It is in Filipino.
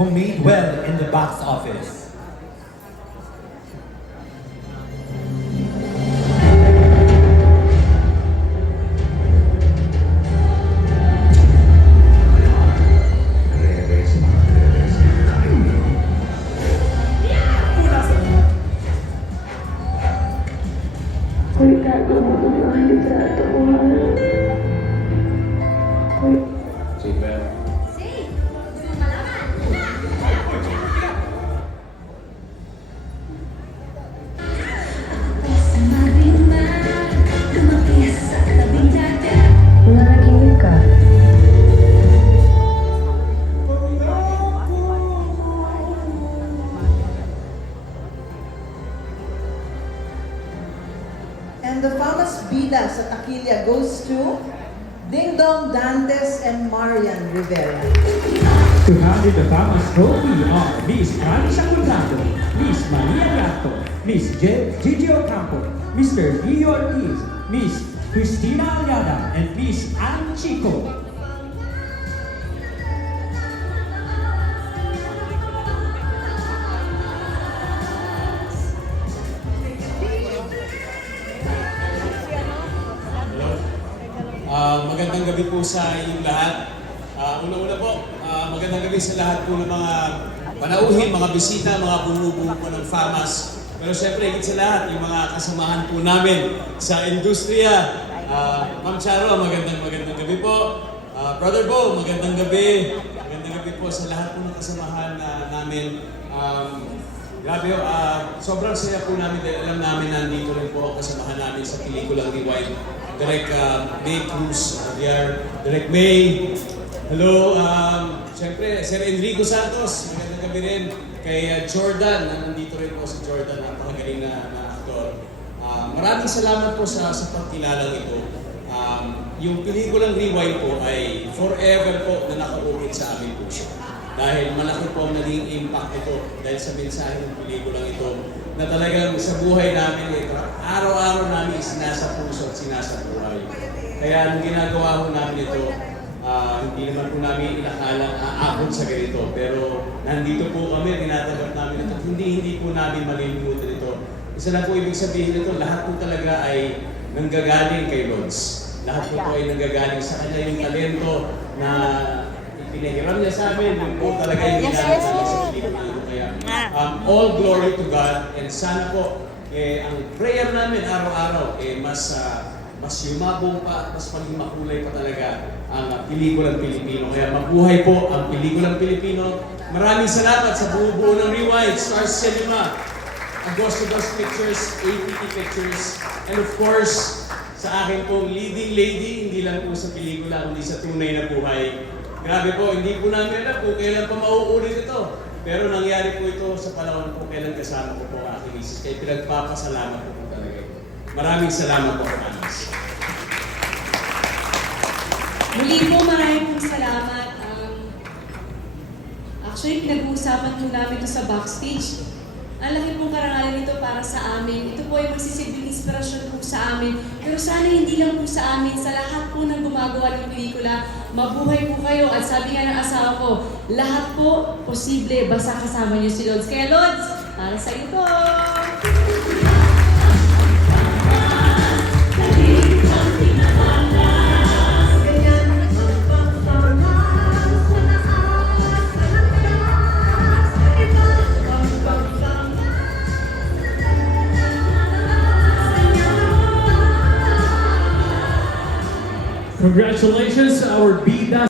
who made well in the box office. Ko'y tago mo ang mga litrato ko, ha? Ko'y... Super. Say, gusto mo malaman? Nanaginip ka. And the famous bida sa Taquilla goes to Ding Dong Dantes and Marian Rivera. To hand in the famous trophy are Miss Anisha Contrato, Miss Maria Gatto, Miss Gigi Ocampo, Mr. Leo Ortiz, Miss Cristina Aliada, and Miss Ann Chico. Magandang gabi po sa inyong lahat. Una-una po, magandang gabi sa lahat po ng mga panauhin, mga bisita, mga bumubuo po ng FAMAS. Pero siyempre, higit sa lahat, yung mga kasamahan po namin sa industriya. Ma'am Charo, magandang gabi po. Brother Bo, magandang gabi. Magandang gabi po sa lahat po ng kasamahan namin. Grabe, sobrang saya po namin dahil alam namin na nandito rin po kasamahan namin sa pelikulang Rewind. Direct May Cruz, Direct May. Hello, siyempre, Sir Enrico Santos, magandang gabi rin. Kay Jordan, nandito rin po si Jordan, napakagaling na aktor. Maraming salamat po sa pagkilalang ito. Yung pelikulang Rewind po ay forever po na nakaukit sa aming puso. Dahil malaki po ang naging impact ito dahil sa mensahe ng pelikulang ito na talagang sa buhay namin, araw-araw namin sinasa puso at sinasa buhay. Kaya nung ginagawa ko namin ito, hindi naman po namin inakalang aabot sa ganito. Pero nandito po kami, tinatanggap namin ito. Hindi po namin malilimutan ito. Isa na po ibig sabihin nito, lahat po talaga ay nanggagaling kay Lods. Lahat po ay nanggagaling sa kanya yung talento na pinahiram niya sa amin. Yung po talaga yung ginagawa sa pelikula ito. Kaya all glory to God. And sana po, ang prayer namin araw-araw, mas yumabong pa, mas maging makulay pa talaga ang pelikulang Pilipino. Kaya mabuhay po ang pelikulang Pilipino. Maraming salamat sa buo-buo ng Rewind, Stars Cinema, Agosto Dos Pictures, APT Pictures, and of course, sa akin pong leading lady, hindi lang po sa pelikula, kundi sa tunay na buhay. Grabe po, hindi po namin alam kung kailan pa mauulit ito. Pero nangyari po ito sa panahon po kailan kasama ko po ang aking misis. Kaya pinagpapasalamat po talaga. Maraming salamat po, Anis. Muli po, maraming salamat. Actually, pinag-uusapan po namin ito sa backstage. Ang laki pong karangalan nito para sa amin. Ito po ay magsisilbing inspirasyon po sa amin. Pero sana hindi lang po sa amin, sa lahat po ng gumagawa ng pelikula, mabuhay po kayo. At sabi nga ng asawa ko, lahat po posible basta kasama niyo si Lods. Kaya Lods, para sa iyo po! Congratulations to our Bida